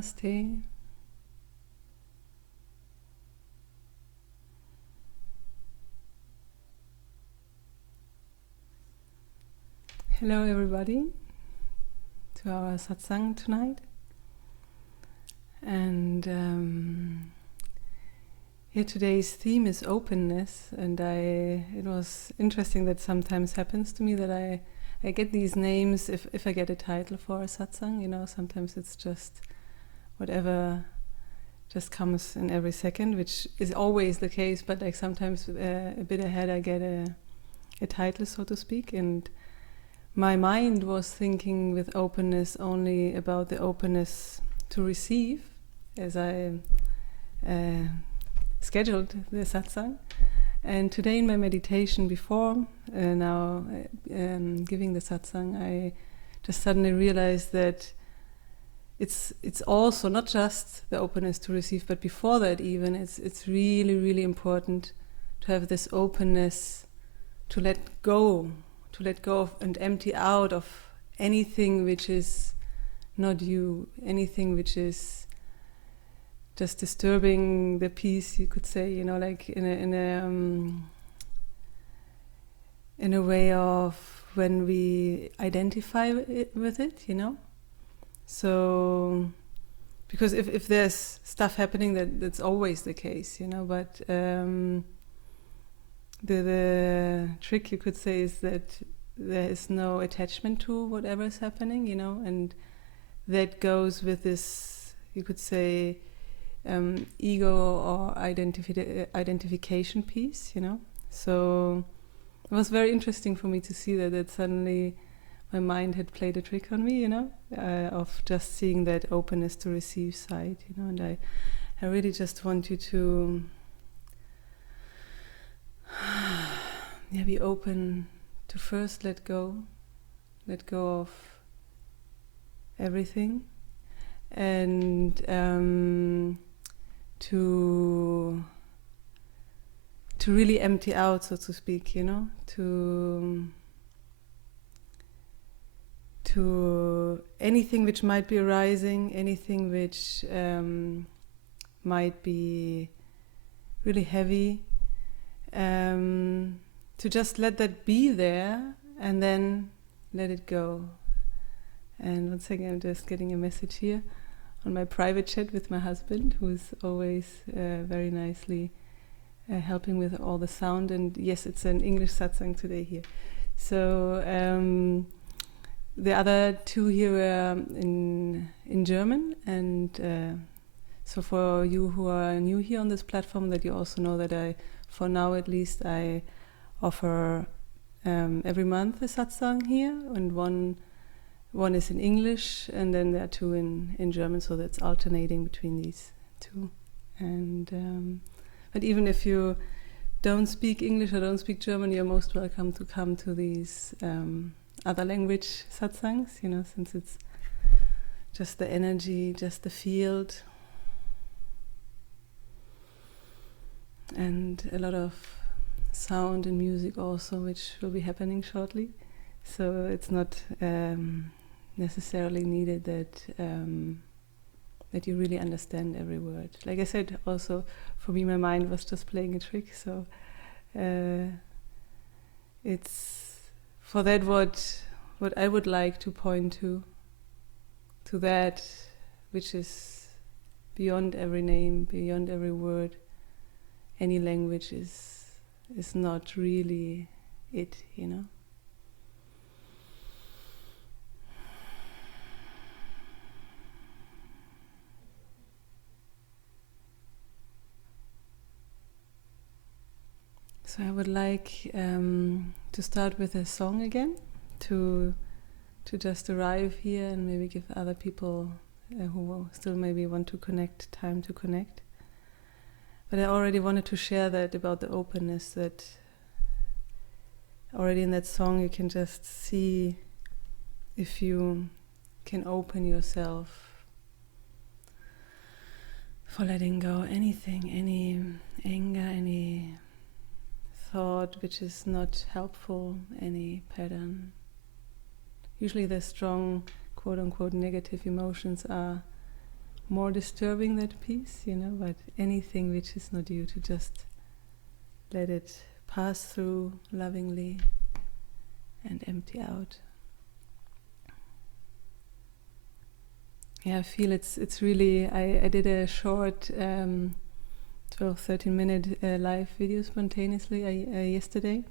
Namaste. Hello everybody to our Satsang tonight. And today's theme is openness, and it was interesting that sometimes happens to me that I get these names if I get a title for a Satsang, sometimes it's just whatever just comes in every second, which is always the case, but like sometimes a bit ahead I get a title, so to speak, and my mind was thinking with openness only about the openness to receive as I scheduled the satsang. And today in my meditation before giving the satsang, I just suddenly realized that it's also not just the openness to receive, but before that even, it's really, really important to have this openness to let go of and empty out of anything which is not you, anything which is just disturbing the peace, you could say, like in a way of when we identify with it, So, because if there's stuff happening, that's always the case, but the trick, you could say, is that there is no attachment to whatever is happening, and that goes with this, you could say, ego or identification piece, So it was very interesting for me to see that suddenly my mind had played a trick on me, of just seeing that openness to receive side, and I really just want you to be open to first let go of everything, and to really empty out, so to speak, to anything which might be arising, anything which might be really heavy, to just let that be there and then let it go. And once again, I'm just getting a message here on my private chat with my husband, who's always very nicely helping with all the sound. And yes, it's an English satsang today here. So the other two here were in German, and so for you who are new here on this platform, that you also know that for now at least, I offer every month a satsang here, and one is in English, and then there are two in German, so that's alternating between these two. And but even if you don't speak English or don't speak German, you're most welcome to come to these other language satsangs, since it's just the energy, just the field, and a lot of sound and music also, which will be happening shortly. So it's not necessarily needed that you really understand every word. Like I said, also for me, my mind was just playing a trick. So it's for that what I would like to point to that which is beyond every name, beyond every word. Any language is not really it, So I would like to start with a song again, to just arrive here and maybe give other people who still maybe want to connect time to connect. But I already wanted to share that about the openness, that already in that song you can just see if you can open yourself for letting go anything, any anger, any thought which is not helpful, any pattern. Usually the strong, quote-unquote, negative emotions are more disturbing, that peace, but anything which is not you, to just let it pass through lovingly and empty out. Yeah, I feel it's really, I did a short 12-13 minute live video spontaneously yesterday,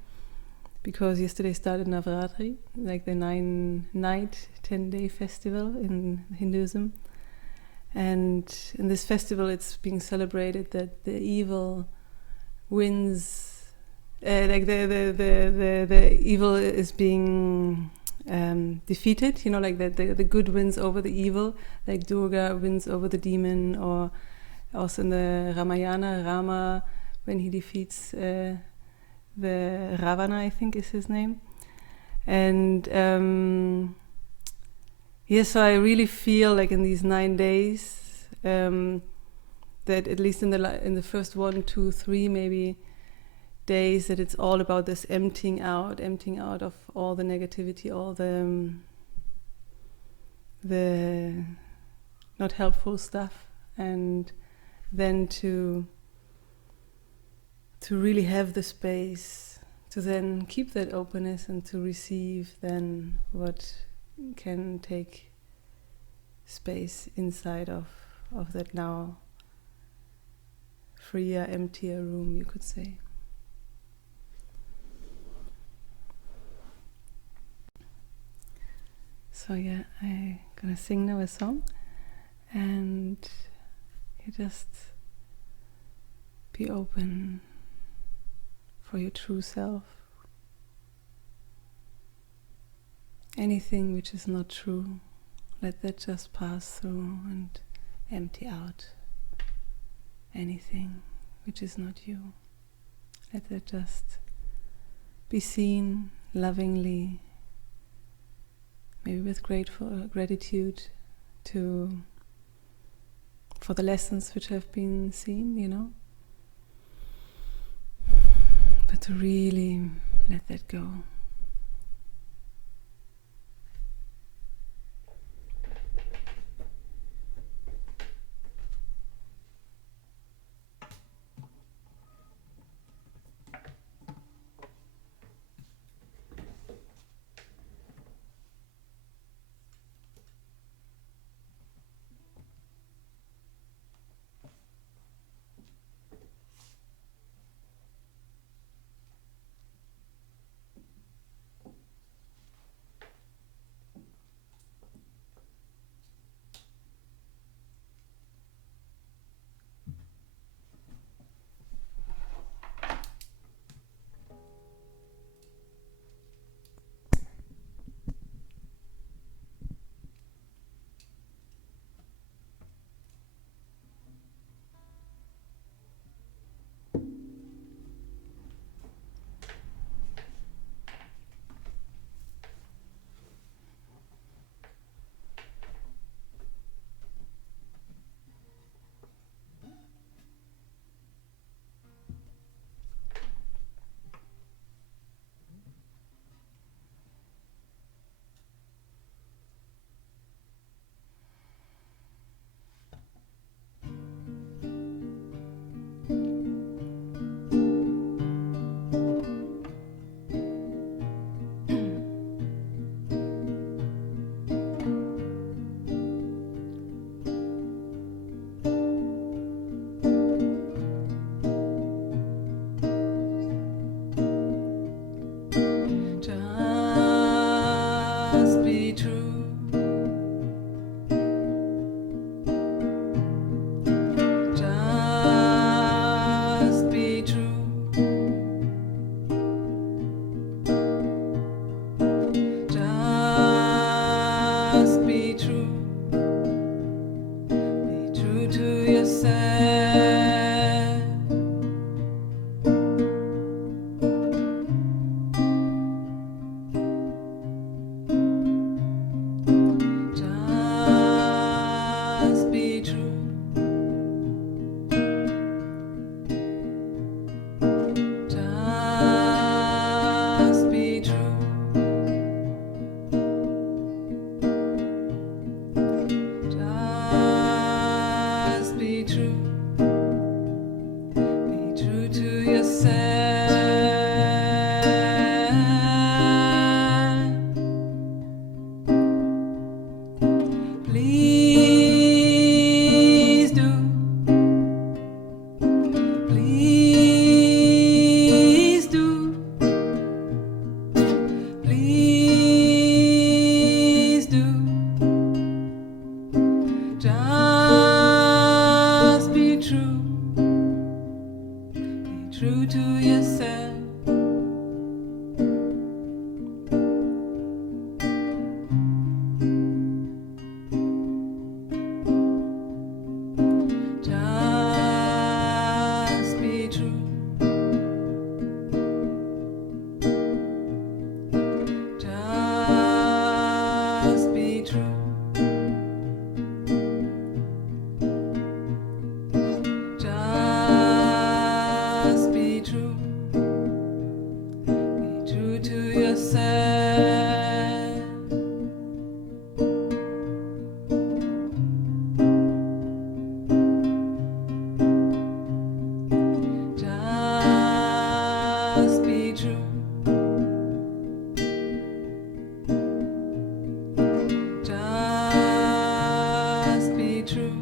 because yesterday started Navratri, like the 9-night 10-day festival in Hinduism. And in this festival it's being celebrated that the evil wins, like the evil is being defeated, like the good wins over the evil, like Durga wins over the demon, or also in the Ramayana, Rama, when he defeats the Ravana, I think is his name. And so I really feel like in these 9 days that at least in the first 1, 2, 3 maybe days, that it's all about this emptying out of all the negativity, all the not helpful stuff, and then to really have the space to then keep that openness and to receive then what can take space inside of that now freer, emptier room, you could say. So yeah, I'm gonna sing now a song, and you just be open for your true self. Anything which is not true, let that just pass through and empty out. Anything which is not you, let that just be seen lovingly, maybe with gratitude for the lessons which have been seen, but to really let that go. true to yourself. Just be true. Just be true.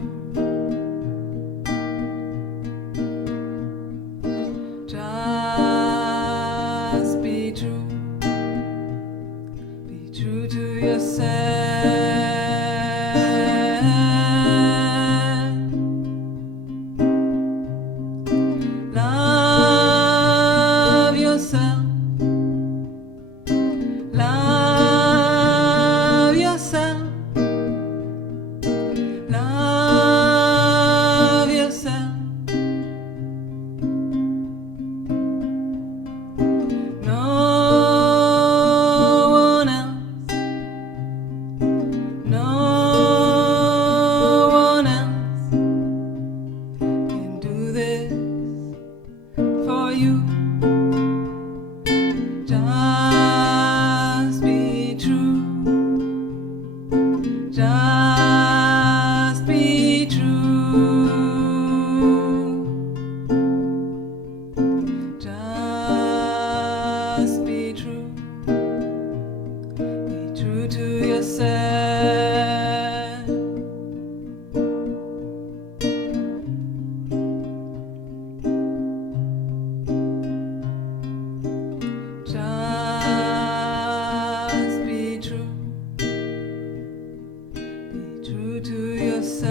Just be true. Be true to yourself. Love yourself. Love yourself. Love yourself. No one else. No one else can do this for you. Just be true. Just be true. Just be true. Be true to yourself. Just be true. Be true to yourself.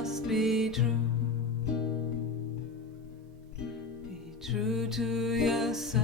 Just be true. Be true to yourself.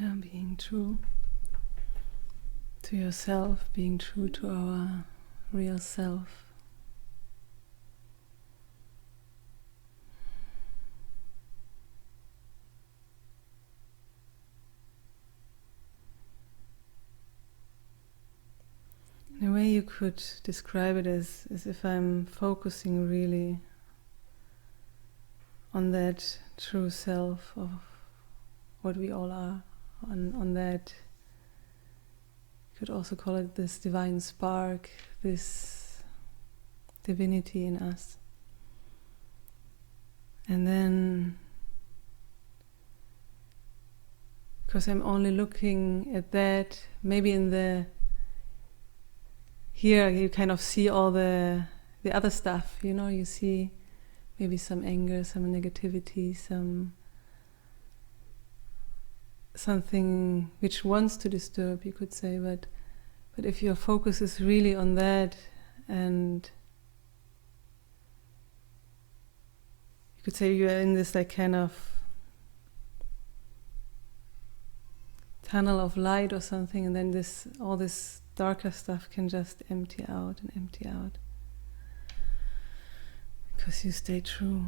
Yeah, being true to yourself, being true to our real self. In a way you could describe it as if I'm focusing really on that true self of what we all are, on that, you could also call it this divine spark, this divinity in us. And then, because I'm only looking at that, maybe here you kind of see all the other stuff, you see maybe some anger, some negativity, something which wants to disturb, you could say, but if your focus is really on that and could say you are in this like kind of tunnel of light or something, and then all this darker stuff can just empty out and empty out. Because you stay true,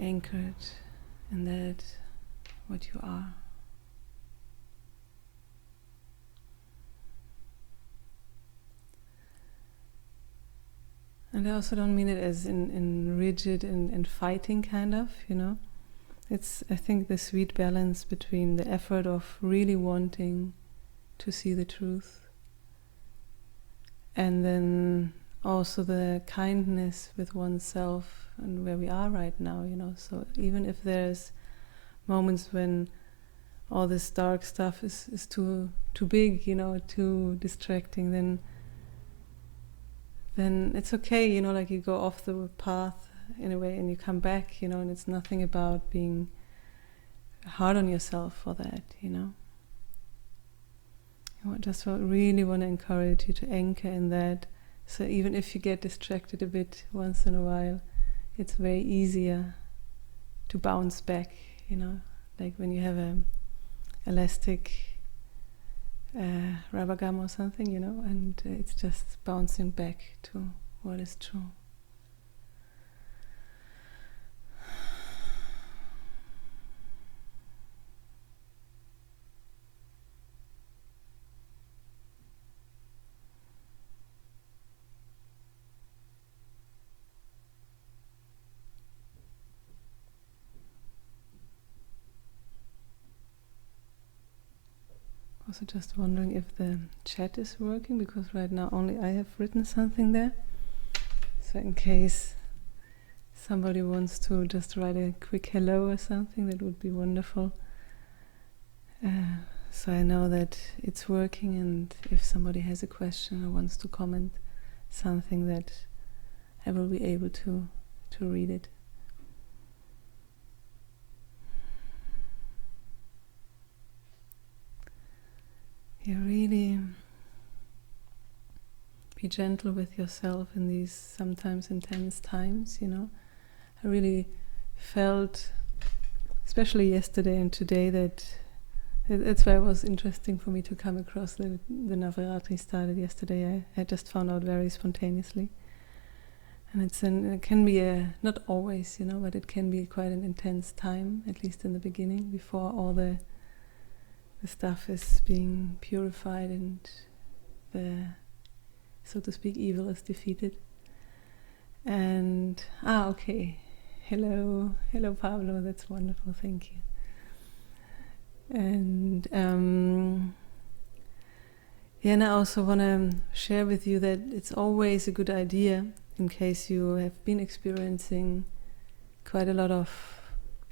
anchored in that, what you are. And I also don't mean it as in rigid and fighting kind of, It's, I think, the sweet balance between the effort of really wanting to see the truth and then also the kindness with oneself and where we are right now, So even if there's moments when all this dark stuff is too big, too distracting, then it's okay, like you go off the path in a way and you come back, and it's nothing about being hard on yourself for that, I just really want to encourage you to anchor in that. So even if you get distracted a bit once in a while, it's very easier to bounce back, like when you have a elastic rubber gum or something, and it's just bouncing back to what is true. Also just wondering if the chat is working, because right now only I have written something there. So in case somebody wants to just write a quick hello or something, that would be wonderful. So I know that it's working, and if somebody has a question or wants to comment something, that I will be able to read it. Yeah, really be gentle with yourself in these sometimes intense times, I really felt, especially yesterday and today, that's why it was interesting for me to come across the Navaratri started yesterday. I just found out very spontaneously. And it can be not always, but it can be quite an intense time, at least in the beginning, before all the stuff is being purified and the, so to speak, evil is defeated. And okay, hello Pablo, that's wonderful, thank you. And and I also want to share with you that it's always a good idea, in case you have been experiencing quite a lot of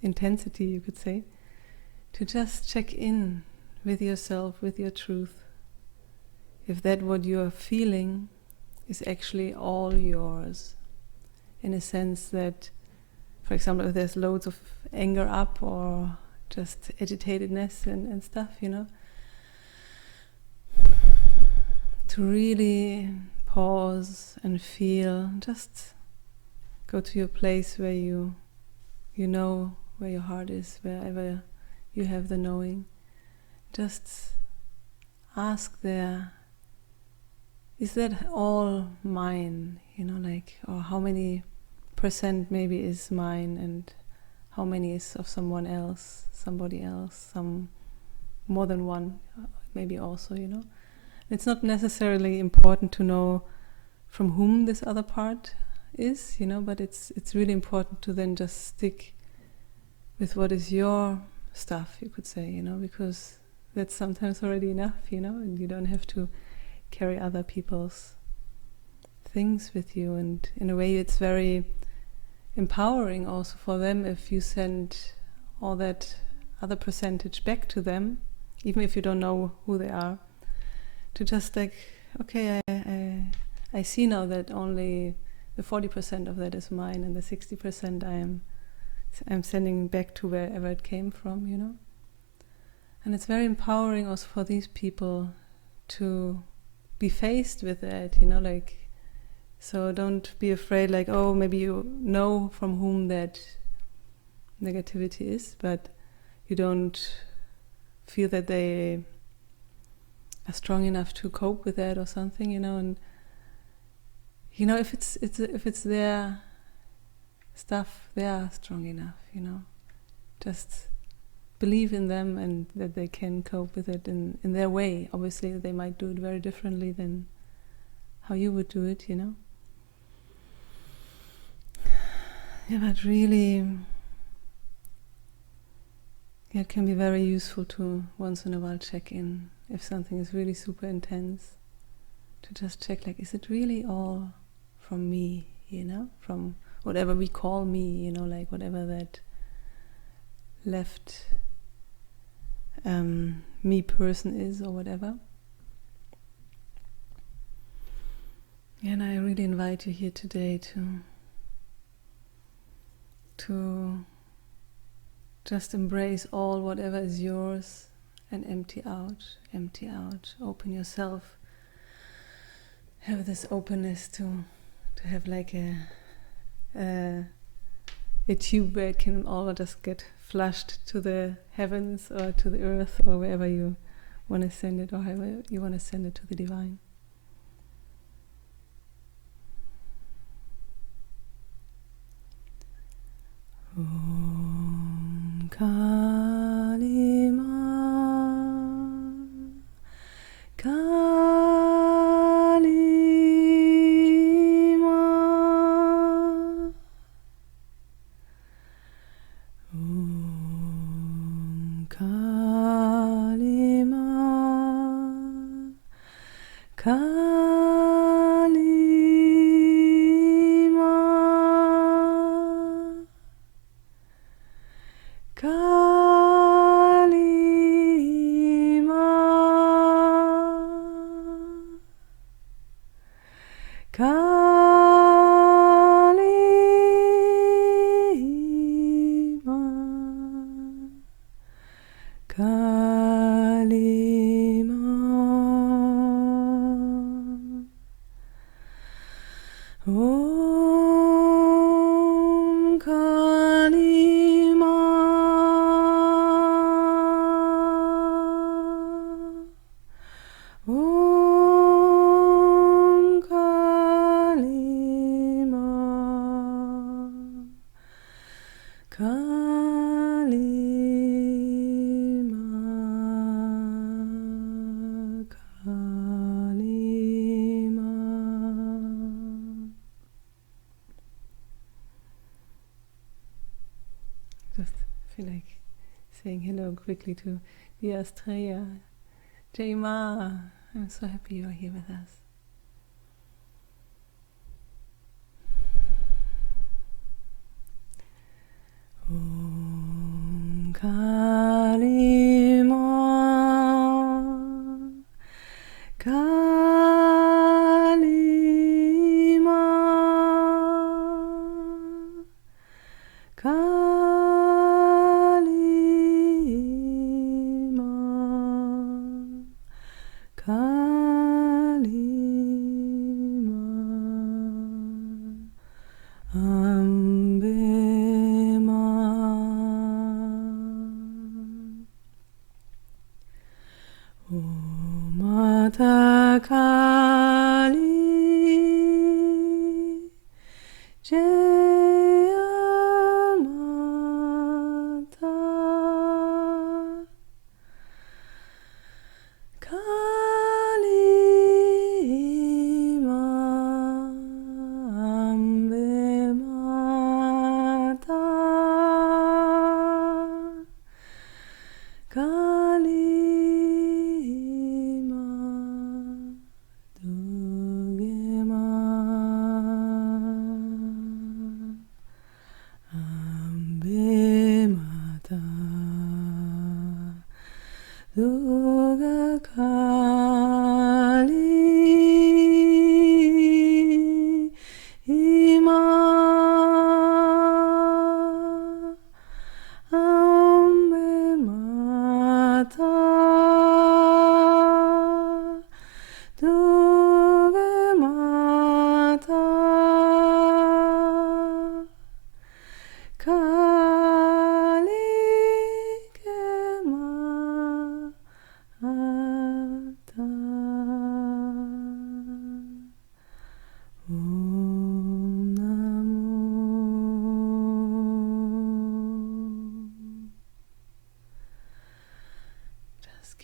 intensity, you could say, to just check in with yourself, with your truth, if that what you are feeling is actually all yours, in a sense that, for example, if there's loads of anger up or just agitatedness and stuff, to really pause and feel, just go to your place where you know where your heart is, wherever you have the knowing. Just ask there, is that all mine? Or how many % maybe is mine, and how many is of someone else, somebody else, some more than one, maybe also, It's not necessarily important to know from whom this other part is, but it's really important to then just stick with what is your stuff, you could say, because that's sometimes already enough, and you don't have to carry other people's things with you. And in a way, it's very empowering also for them if you send all that other percentage back to them, even if you don't know who they are, to just like, okay, I see now that only the 40% of that is mine, and the 60% I'm sending back to wherever it came from, And it's very empowering also for these people to be faced with that, so don't be afraid, like, oh, maybe you know from whom that negativity is, but you don't feel that they are strong enough to cope with that or something, and if it's their stuff, they are strong enough, just believe in them and that they can cope with it in their way. Obviously they might do it very differently than how you would do it, Yeah, but really, it can be very useful to once in a while check in if something is really super intense, to just check, like, is it really all from me, from whatever we call me, like whatever that left me person is or whatever. And I really invite you here today to just embrace all whatever is yours and empty out, open yourself, have this openness to have like a tube where it can all just get flushed to the heavens or to the earth or wherever you want to send it, or however you want to send it to the divine. Om Kalima Kalima Om Kalima Just feel like saying hello quickly to dear Astrea, Jaima. I'm so happy you are here with us. Om Kalima Kalima Kalima Kalima Ambema Om Mata Kali Jaya Mata Kalima Ambe Mata Kalima Dugema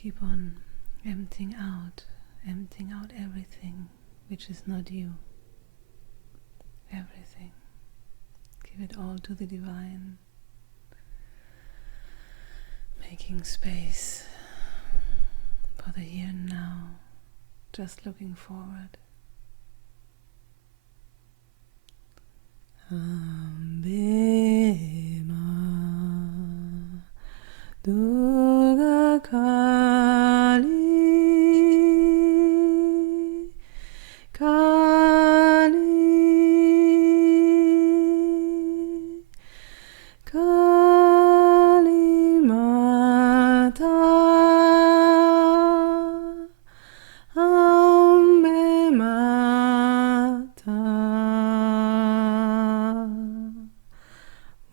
keep on emptying out everything which is not you. Everything. Give it all to the divine. Making space for the here and now. Just looking forward. Ambe ma Durga Kali Kali Kali Mata Ambe Mata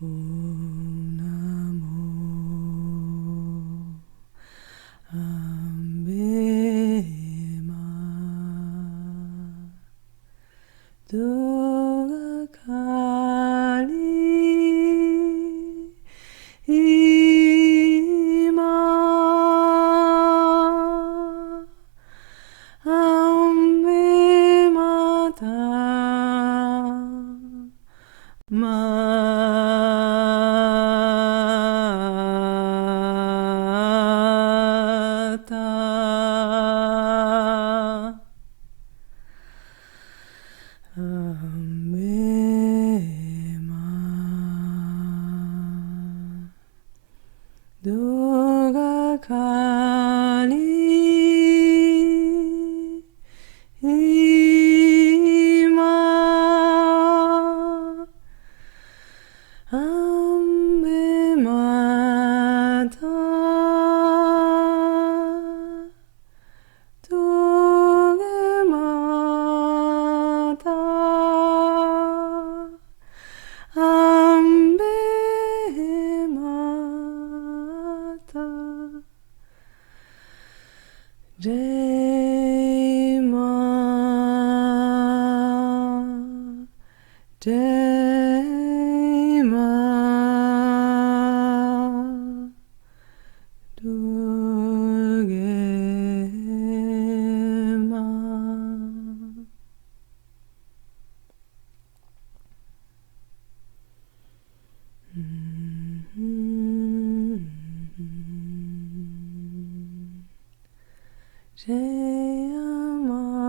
Om Namo Ambe Ma Durga Kali Ima Ambe Mata Mata Ambe Ma Durga Kali Ima Ambe Mata Durga Mata Ambe Mata Jai Ma Jai Ma Durga Ma Jaya Mata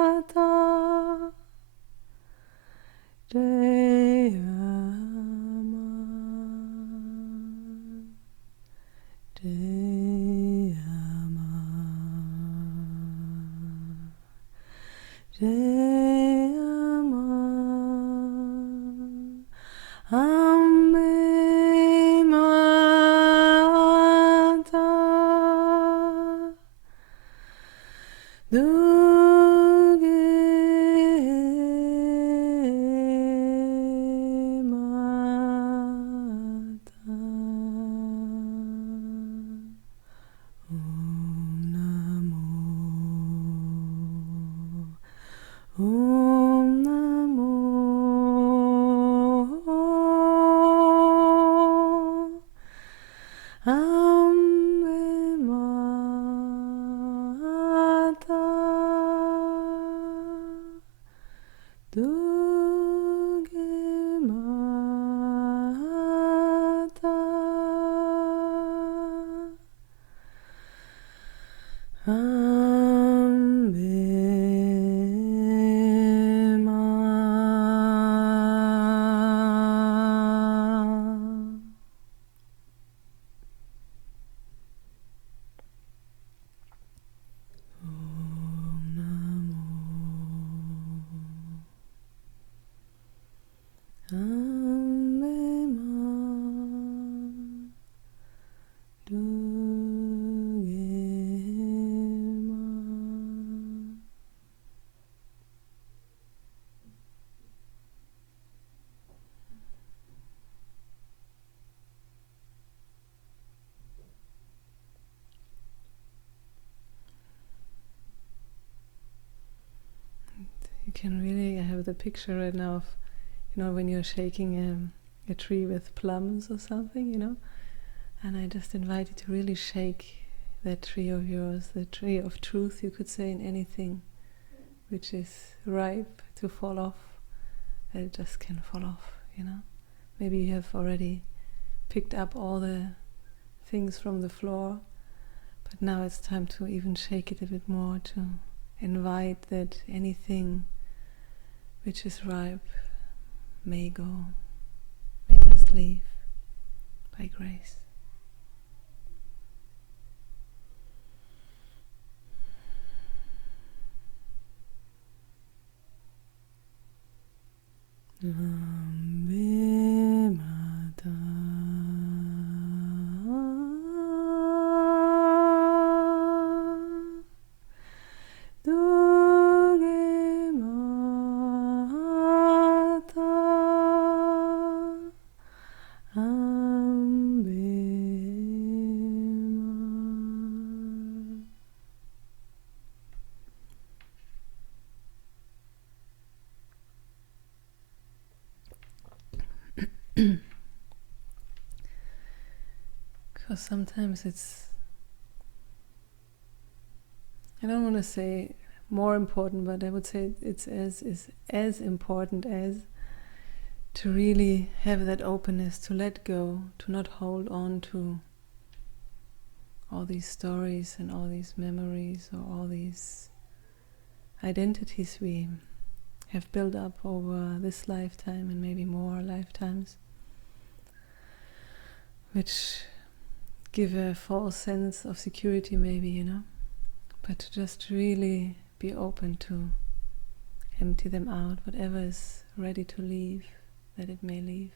Mata Jaya Jayama Ambe Mata Durga Mata Om Namo Ambe Mata Durga Mata Ambe Ma Om Namo Ambe Ma Durga Ma can really, I have the picture right now of, when you're shaking a tree with plums or something, and I just invite you to really shake that tree of yours, the tree of truth, you could say, in anything which is ripe to fall off, that it just can fall off, Maybe you have already picked up all the things from the floor, but now it's time to even shake it a bit more, to invite that anything which is ripe may go, may just leave by grace. Because sometimes it's, I don't want to say more important, but I would say it's as important as to really have that openness, to let go, to not hold on to all these stories and all these memories or all these identities we have built up over this lifetime and maybe more lifetimes, which give a false sense of security maybe, but to just really be open to empty them out, whatever is ready to leave, that it may leave.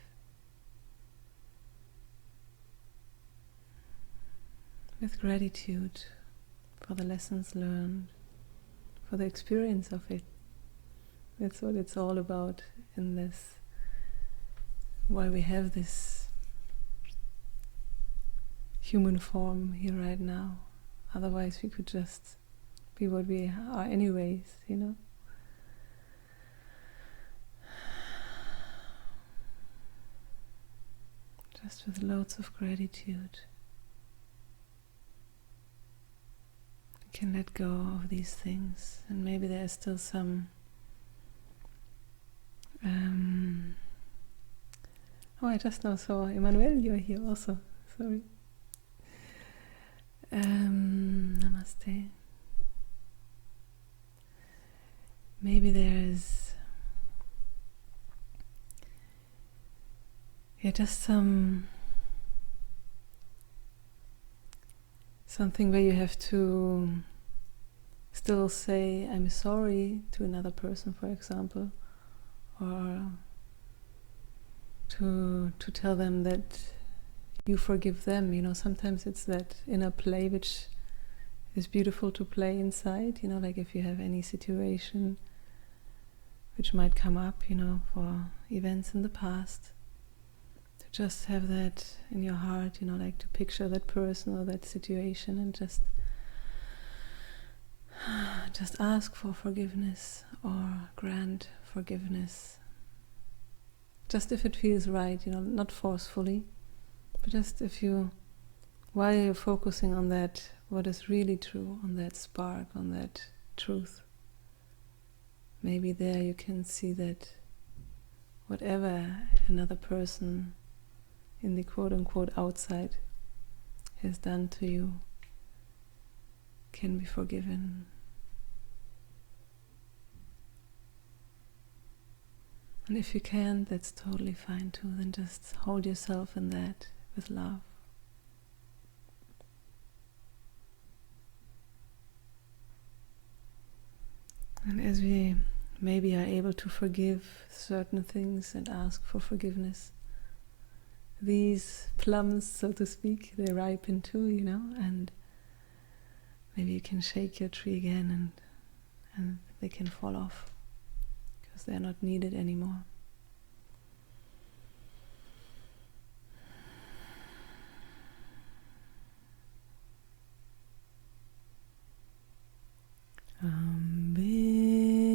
With gratitude for the lessons learned, for the experience of it. That's what it's all about in this, why we have this human form here right now. Otherwise we could just be what we are anyways, Just with loads of gratitude, you can let go of these things, and maybe there is still some I just now saw Emmanuel, you're here also, sorry. Namaste. Maybe there is just something where you have to still say I'm sorry to another person, for example, or to tell them that you forgive them. Sometimes it's that inner play which is beautiful to play inside, like if you have any situation which might come up, for events in the past, to just have that in your heart, like to picture that person or that situation and just ask for forgiveness or grant forgiveness. Just if it feels right, not forcefully, but just while you're focusing on that, what is really true, on that spark, on that truth, maybe there you can see that whatever another person in the quote-unquote outside has done to you can be forgiven. And if you can't, that's totally fine too. Then just hold yourself in that with love. And as we maybe are able to forgive certain things and ask for forgiveness, these plums, so to speak, they ripen too, and maybe you can shake your tree again and they can fall off because they're not needed anymore. Bima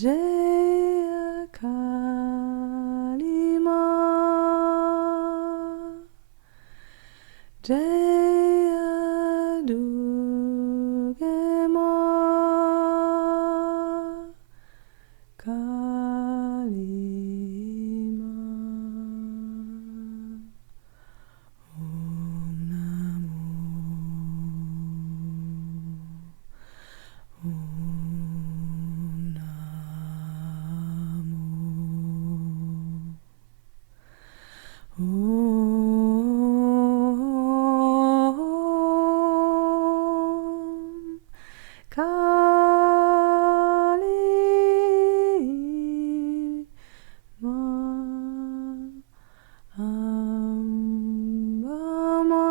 Jaya Kali Ma, Jaya Durga Ma, Kali Ma. Om Namo, Om Namo, Om Kali Ma, Amba Ma,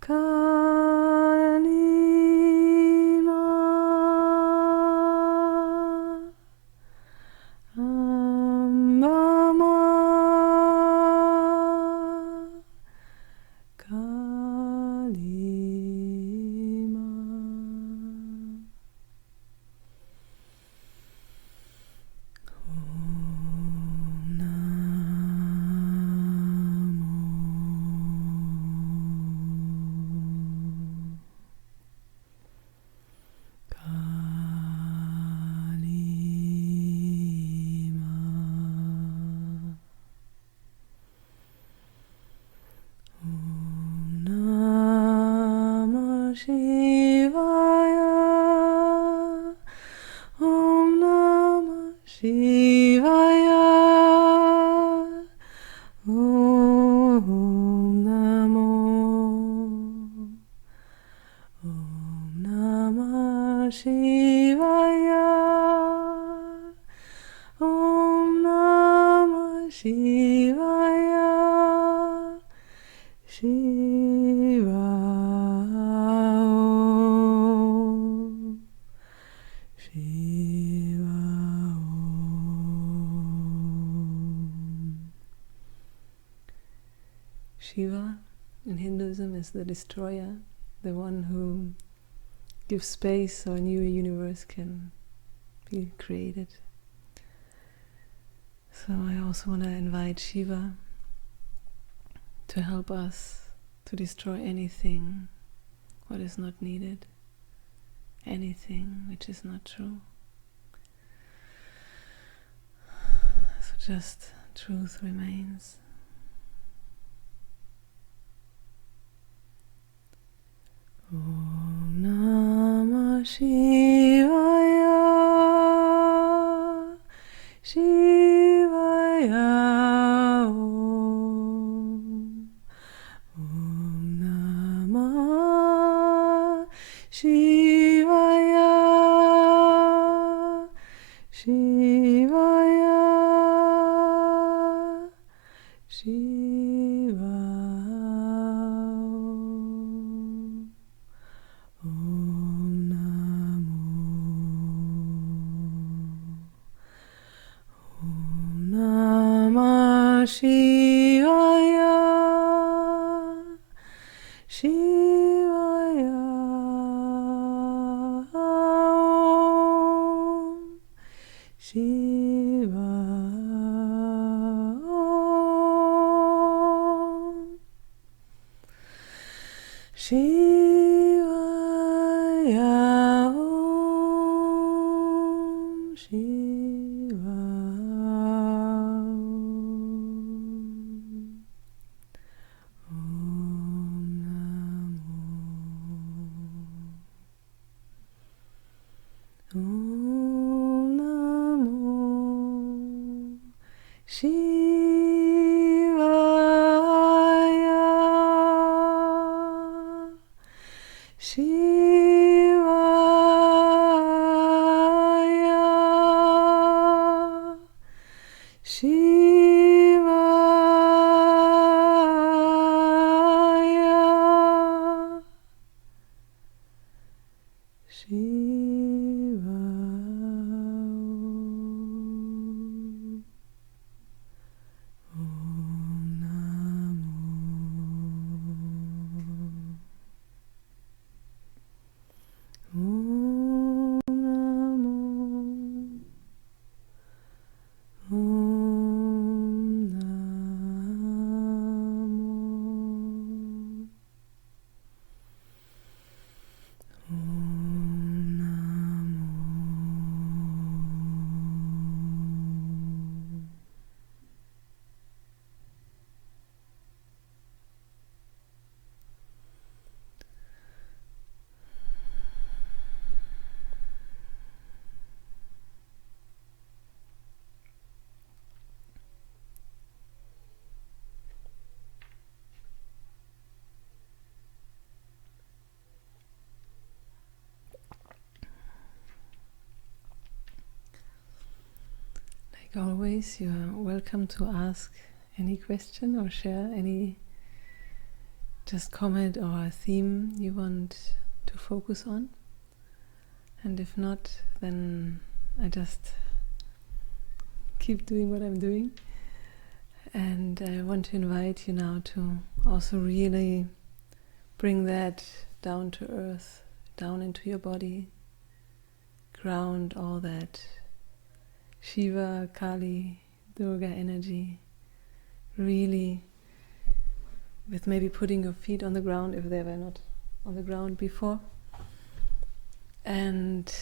Kali Ma, Amba Ma, Kali Ma. Om Namo, Kali Ma. Om Namah Shivaya, Om Namah Shivaya, Om Namo, Om Namah Shivaya, Om Namah Shivaya, Shiva Om, Shiva Om. Shiva in Hinduism is the destroyer, the one who gives space so a new universe can be created. So I also want to invite Shiva to help us to destroy anything what is not needed, anything which is not true. So just truth remains. Om Namah Shivaya, Shivaya Om, Om Namah Shivaya, Shivaya, Shiva Om Namo, Om Namah Shivaya, Shivaya Om, Shiva Om, Shivaya Om, Shiva Om, Om Namo, Om Namo, Shivaya, Shivaya, Shivaya, Shiva Om, Om Namo, always, you are welcome to ask any question or share any just comment or a theme you want to focus on. And if not, then I just keep doing what I'm doing. And I want to invite you now to also really bring that down to earth, down into your body, ground all that Shiva, Kali, Durga energy, really with maybe putting your feet on the ground if they were not on the ground before, and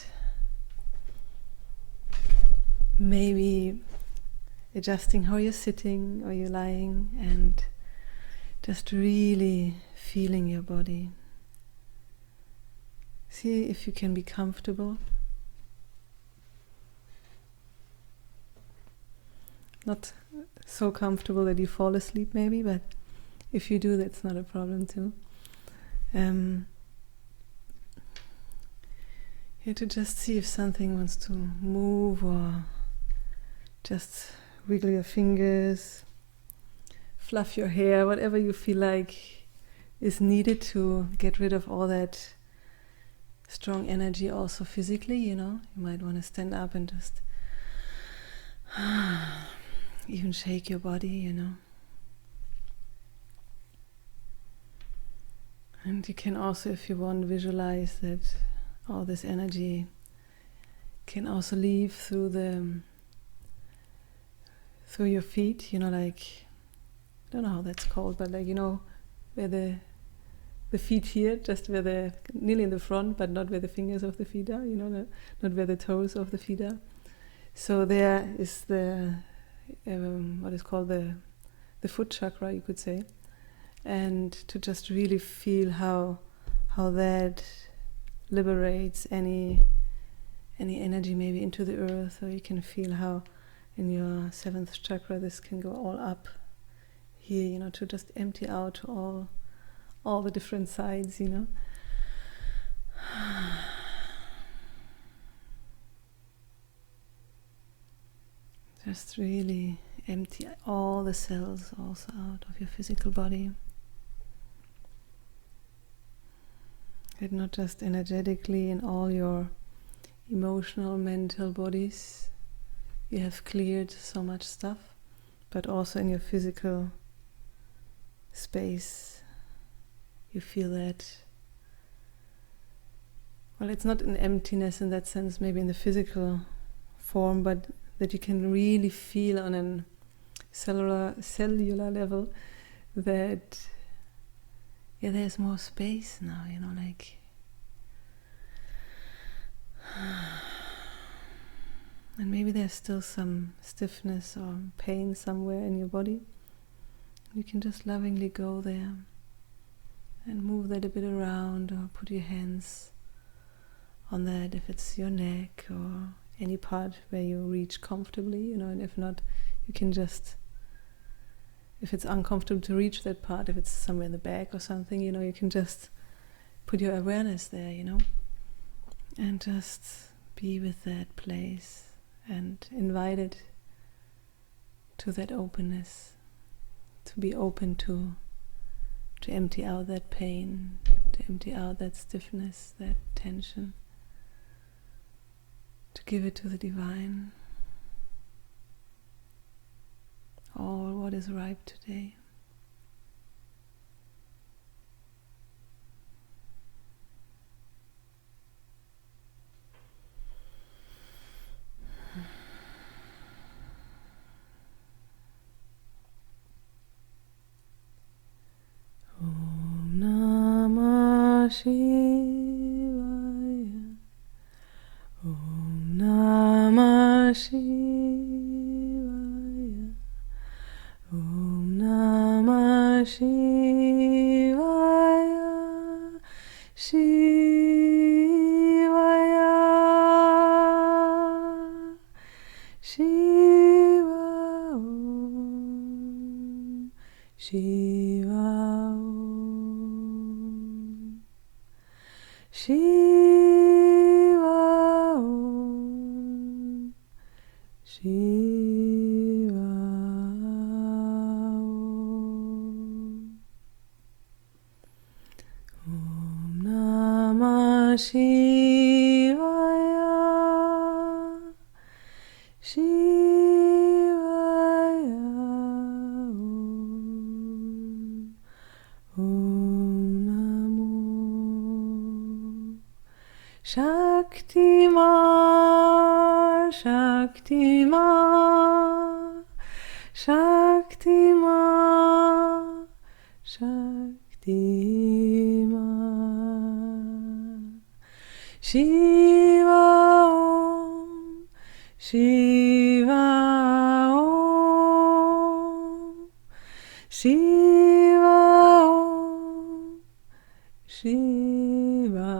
maybe adjusting how you're sitting or you're lying, and just really feeling your body. See if you can be comfortable. Not so comfortable that you fall asleep maybe, but if you do, that's not a problem too. You have to just see if something wants to move, or just wiggle your fingers, fluff your hair, whatever you feel like is needed to get rid of all that strong energy also physically, You might want to stand up and just even shake your body, And you can also, if you want, visualize that all this energy can also leave through your feet, like, I don't know how that's called, but like, where the feet here, just where they're nearly in the front, but not where the fingers of the feet are, not where the toes of the feet are. So there is the what is called the foot chakra, you could say, and to just really feel how that liberates any energy maybe into the earth, or you can feel how in your 7th chakra this can go all up here, to just empty out to all the different sides, Just really empty all the cells also out of your physical body. And not just energetically in all your emotional, mental bodies. You have cleared so much stuff, but also in your physical space. You feel that, well, it's not an emptiness in that sense, maybe in the physical form, but that you can really feel on a cellular level that, there's more space now, like, and maybe there's still some stiffness or pain somewhere in your body. You can just lovingly go there and move that a bit around, or put your hands on that if it's your neck or any part where you reach comfortably, and if not, you can just, if it's uncomfortable to reach that part, if it's somewhere in the back or something, you can just put your awareness there, and just be with that place and invite it to that openness, to be open to empty out that pain, to empty out that stiffness, that tension, to give it to the divine, all what is ripe today. Om Namah Shivaya. Om Namah Shivaya. Om Namah Shivaya. Shivaya. Shiva Om. Shiva Om. Shiva Om. Shiva Shivaya, Shivaya, Om Namo Shakti-ma, Shakti-ma, Shakti-ma, Shakti-ma. Shiva Om, Shiva Om, Shiva Om, Shiva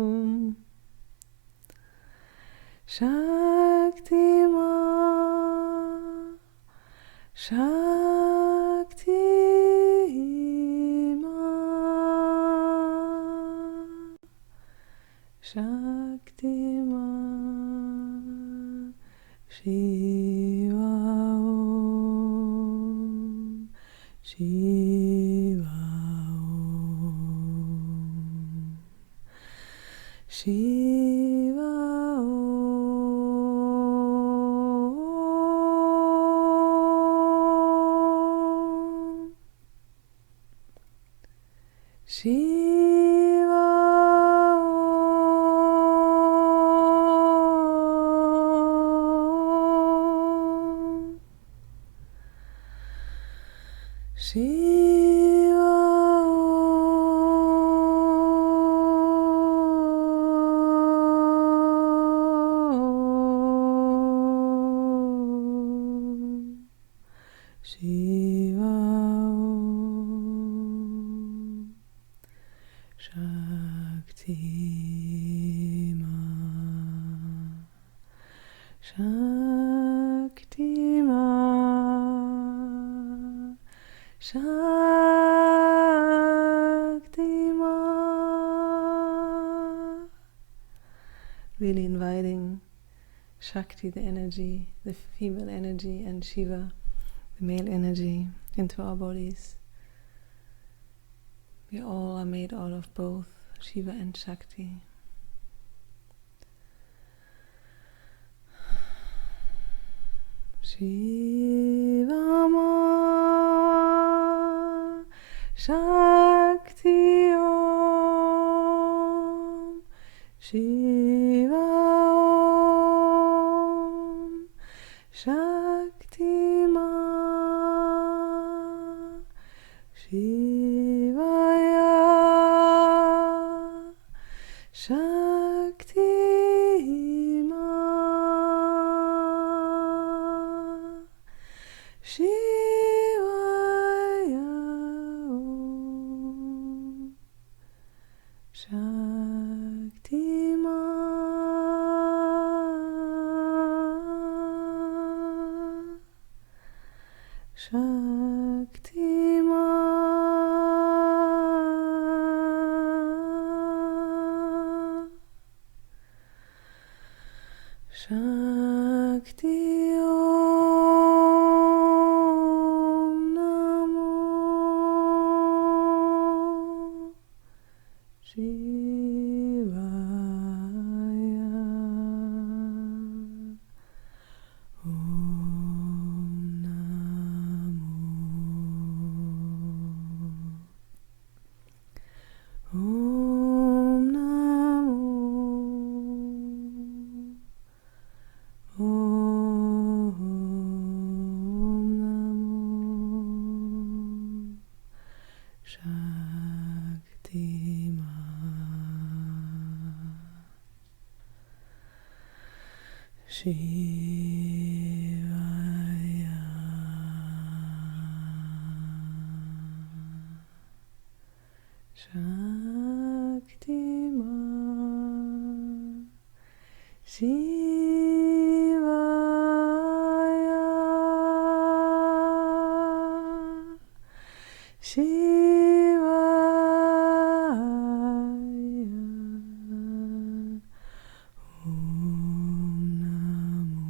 Om. Shakti-ma, Shakti-ma, Shakti-ma, Shiva Om, Shiva Om, Shiva Om, Shiva Om, Shiva Om, Shiva Om, Shakti-ma, Shakti-ma, Shakti-ma. Really inviting Shakti, the energy, the female energy, and Shiva, the male energy, into our bodies. We all are made out of both Shiva and Shakti. Shiva Ma, Shakti Om, Shiva Om, Shakti Ma, Shivaya, Shakti-ma, Shivaya Om, Shakti-ma, Shakti-ma, Shakti Om Namo Shivaya. Om Namo. Om Namo. Om Namo Shakti-ma, Shivaya, Shakti-ma, Shivaya, Shivaya, Om Namo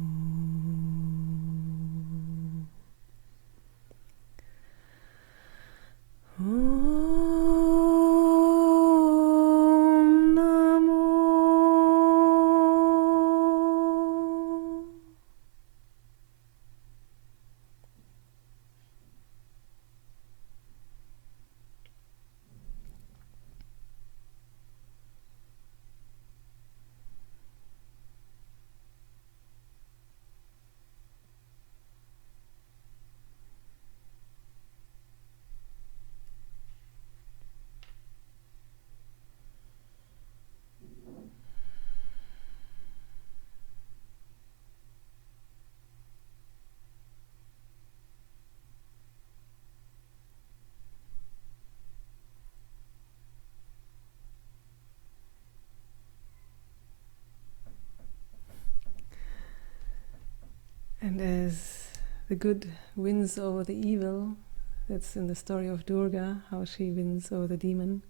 And as the good wins over the evil, that's in the story of Durga, how she wins over the demon.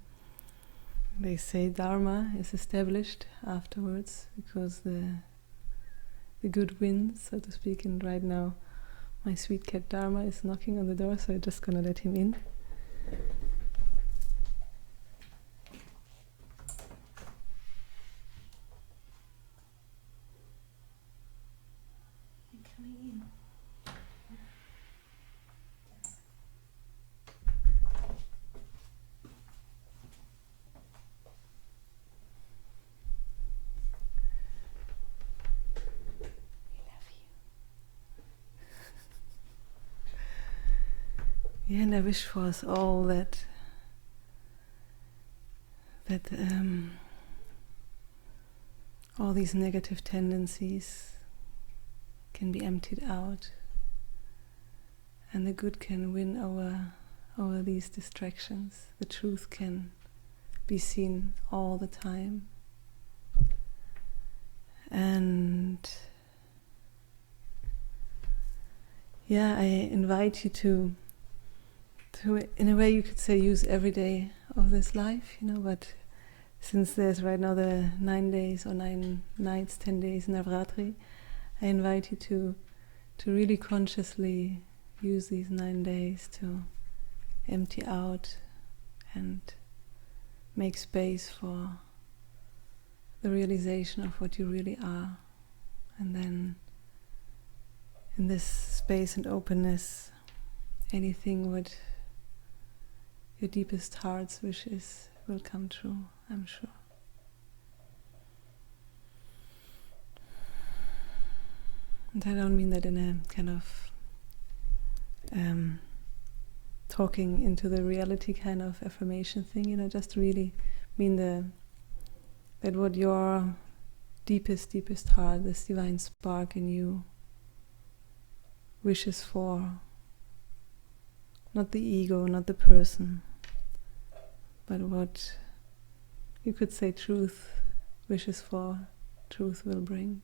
They say Dharma is established afterwards because the good wins, so to speak. And right now, my sweet cat Dharma is knocking on the door, so I'm just gonna let him in. Yeah, and I wish for us all that all these negative tendencies can be emptied out, and the good can win over these distractions. The truth can be seen all the time, and yeah, I invite you to in a way you could say use every day of this life, but since there's right now the 9 days or 9 nights, 10 days Navratri, I invite you to really consciously use these 9 days to empty out and make space for the realization of what you really are. And then in this space and openness, anything what your deepest heart's wishes will come true, I'm sure. And I don't mean that in a kind of talking into the reality kind of affirmation thing, just really mean that what your deepest heart, this divine spark in you, wishes for, not the ego, not the person, but what you could say truth wishes for, truth will bring.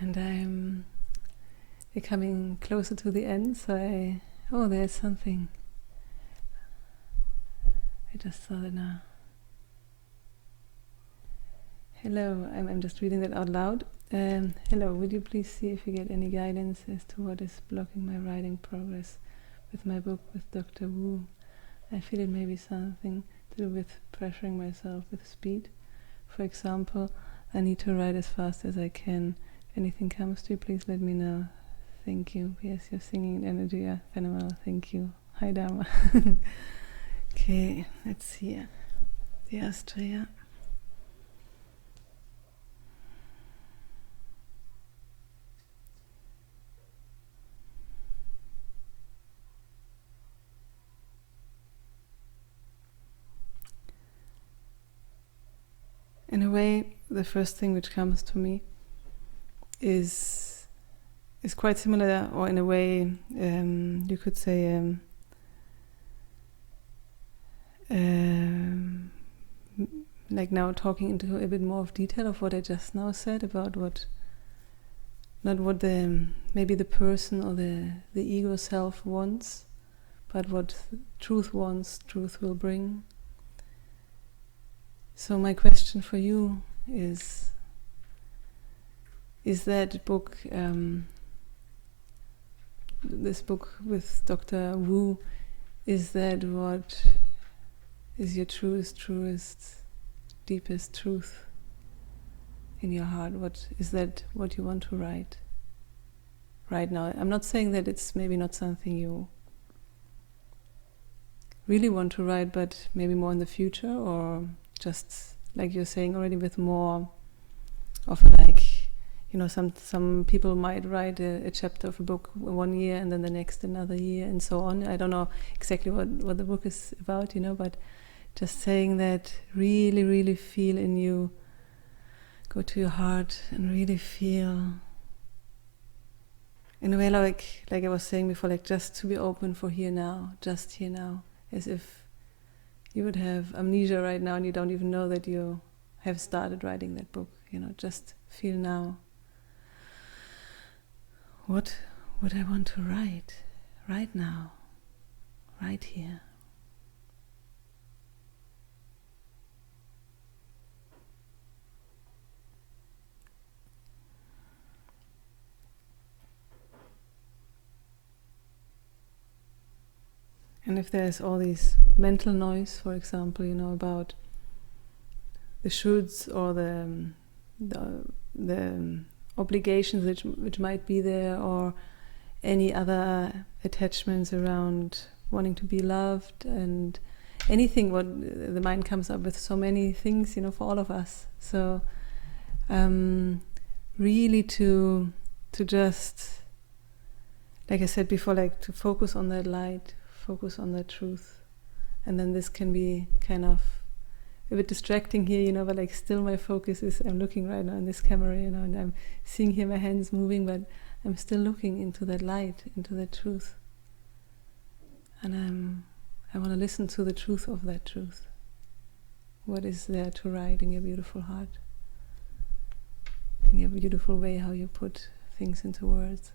And I'm coming closer to the end, so there's something. I just saw that now. Hello, I'm just reading that out loud. Hello, would you please see if you get any guidance as to what is blocking my writing progress with my book with Dr. Wu? I feel it may be something to do with pressuring myself with speed. For example, I need to write as fast as I can. If anything comes to you, please let me know. Thank you. Yes, your singing energy are phenomenal. Thank you. Hi, Dharma. Okay, let's see. The Astrea. In a way, the first thing which comes to me is quite similar, or in a way, you could say, like now talking into a bit more of detail of what I just now said about not what maybe the person or the ego self wants, but what truth wants, truth will bring. So my question for you is that book, this book with Dr. Wu, is that what is your truest, deepest truth in your heart? What is that what you want to write right now? I'm not saying that it's maybe not something you really want to write, but maybe more in the future, or just like you're saying already, with more of like, some people might write a chapter of a book 1 year and then the next another year and so on. I don't know exactly what the book is about, but just saying that really, really feel in you, go to your heart and really feel in a way, like I was saying before, like just to be open for here now, just here now, as if you would have amnesia right now and you don't even know that you have started writing that book. Just feel now. What would I want to write right now, right here? And if there's all these mental noise, for example, about the shoulds or the obligations which might be there, or any other attachments around wanting to be loved, and anything what the mind comes up with, so many things, for all of us. So really to just, like I said before, like to focus on that light, focus on that truth. And then this can be kind of a bit distracting here, but like still my focus is, I'm looking right now in this camera, and I'm seeing here my hands moving, but I'm still looking into that light, into that truth. And I want to listen to the truth of that truth. What is there to write in your beautiful heart? In your beautiful way, how you put things into words.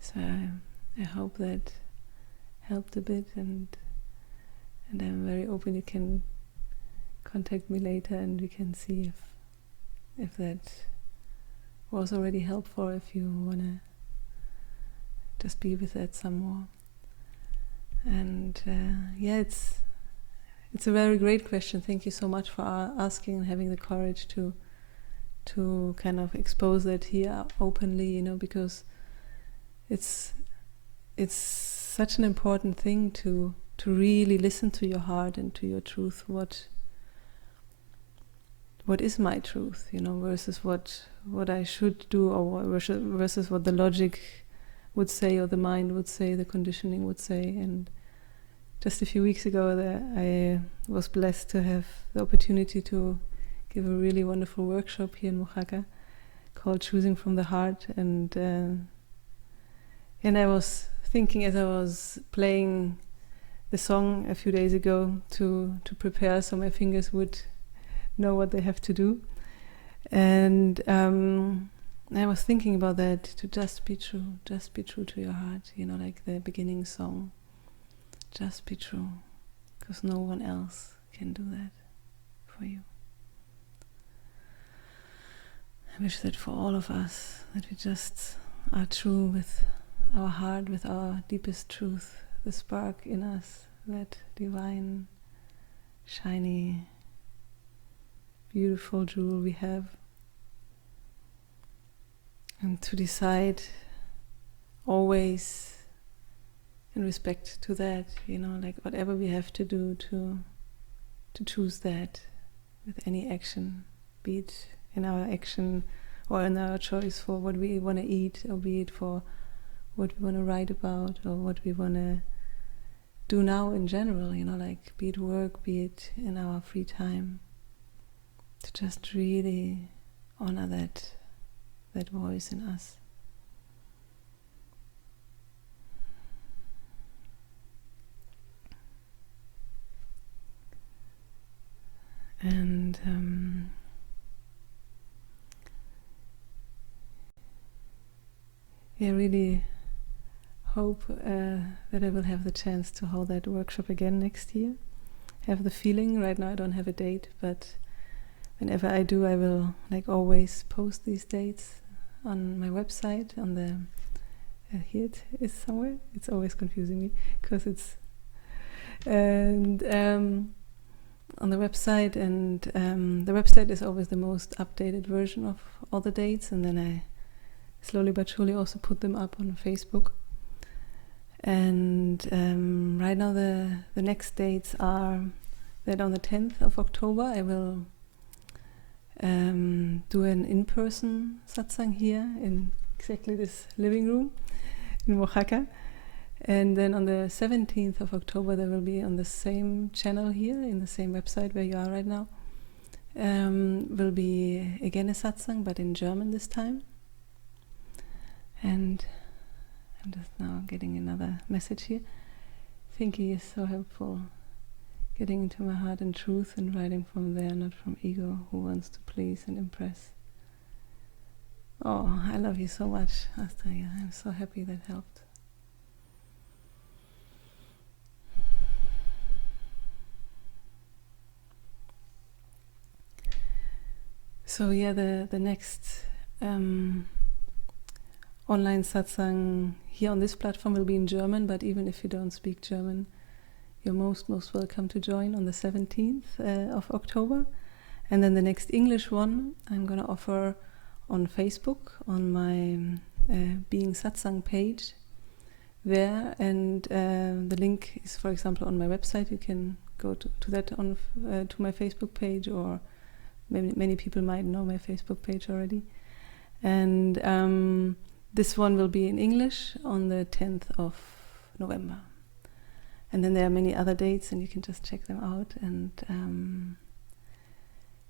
So I hope that helped a bit, and I'm very open. You can contact me later and we can see if that was already helpful, if you want to just be with that some more. And it's a very great question. Thank you so much for asking and having the courage to kind of expose that here openly, because it's such an important thing to really listen to your heart and to your truth. What is my truth, versus what I should do, or versus what the logic would say, or the mind would say, the conditioning would say. And just a few weeks ago, I was blessed to have the opportunity to give a really wonderful workshop here in Mojaca called Choosing from the Heart. And I was thinking, as I was playing the song a few days ago, to prepare so my fingers would know what they have to do. And I was thinking about that, to just be true to your heart, like the beginning song. Just be true, because no one else can do that for you. I wish that for all of us, that we just are true with our heart, with our deepest truth, the spark in us, that divine, shiny, beautiful jewel we have. And to decide always in respect to that, like whatever we have to do to choose that with any action, be it in our action or in our choice for what we want to eat, or be it for what we want to write about, or what we want to do now in general, like be it work, be it in our free time, to just really honor that voice in us. And I really hope that I will have the chance to hold that workshop again next year. I have the feeling, right now I don't have a date, but whenever I do, I will, like always, post these dates on my website, on the here it is somewhere. It's always confusing me because it's on the website, and the website is always the most updated version of all the dates, and then I slowly but surely also put them up on Facebook. And right now the next dates are that on the 10th of October I will do an in-person satsang here in exactly this living room in Oaxaca. And then on the 17th of October, there will be on the same channel here, in the same website where you are right now, will be again a satsang, but in German this time. And I'm just now getting another message here. Thinking is so helpful. Getting into my heart and truth and writing from there, not from ego, who wants to please and impress. Oh, I love you so much, Astaya. I'm so happy that helped. So yeah, the next online satsang here on this platform will be in German, but even if you don't speak German, you're most welcome to join on the 17th of October. And then the next English one I'm going to offer on Facebook, on my Being Satsang page there. And the link is, for example, on my website. You can go to that on to my Facebook page, or many people might know my Facebook page already. And this one will be in English on the 10th of November. And then there are many other dates, and you can just check them out. And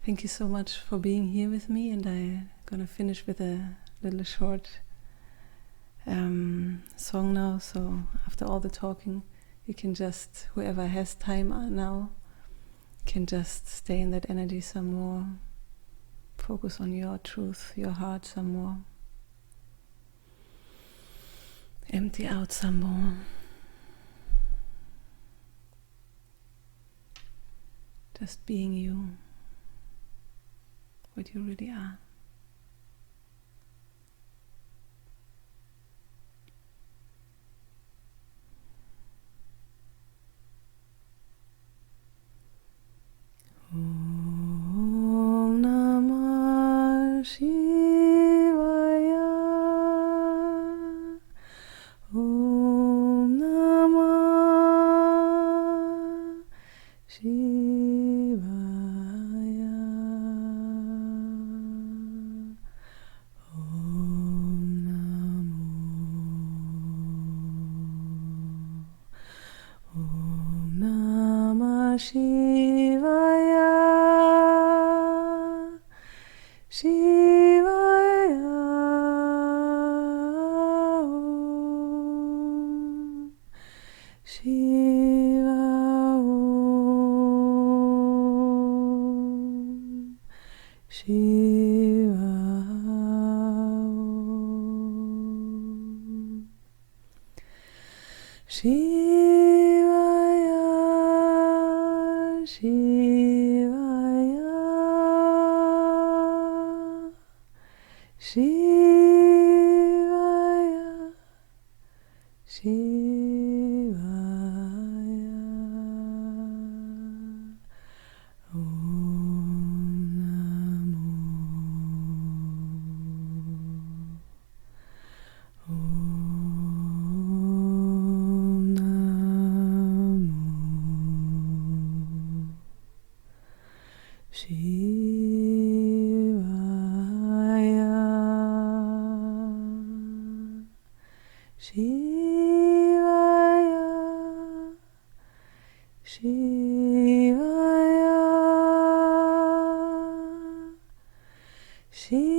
thank you so much for being here with me. And I'm going to finish with a little short song now. So after all the talking, you can just, whoever has time now, can just stay in that energy some more. Focus on your truth, your heart some more. Empty out some more. Just being you, what you really are. Om Namah Shivaya. Om Namah Shivaya. Om Namah Shivaya. Shivaya. Om Shiva. Om Shiva. Om Shivaya. Shivaya. Shivaya. Shivaya. Om Namo. Om Namo. Shivaya. Shivaya. Shivaya. Shivaya.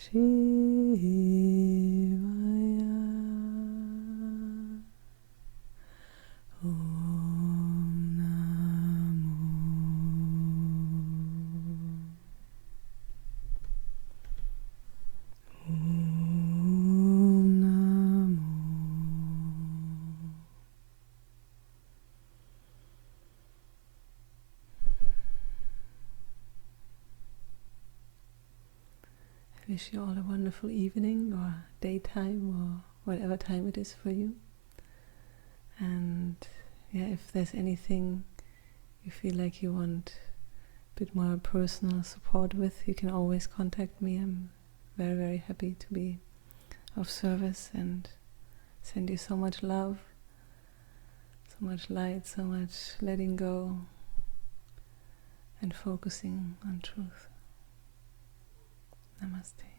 Shivaya. Om Namo. Om Namo. I wish you all a wonderful evening or daytime or whatever time it is for you. And yeah, if there's anything you feel like you want a bit more personal support with, you can always contact me. I'm very, very happy to be of service and send you so much love, so much light, so much letting go, and focusing on truth. Namaste.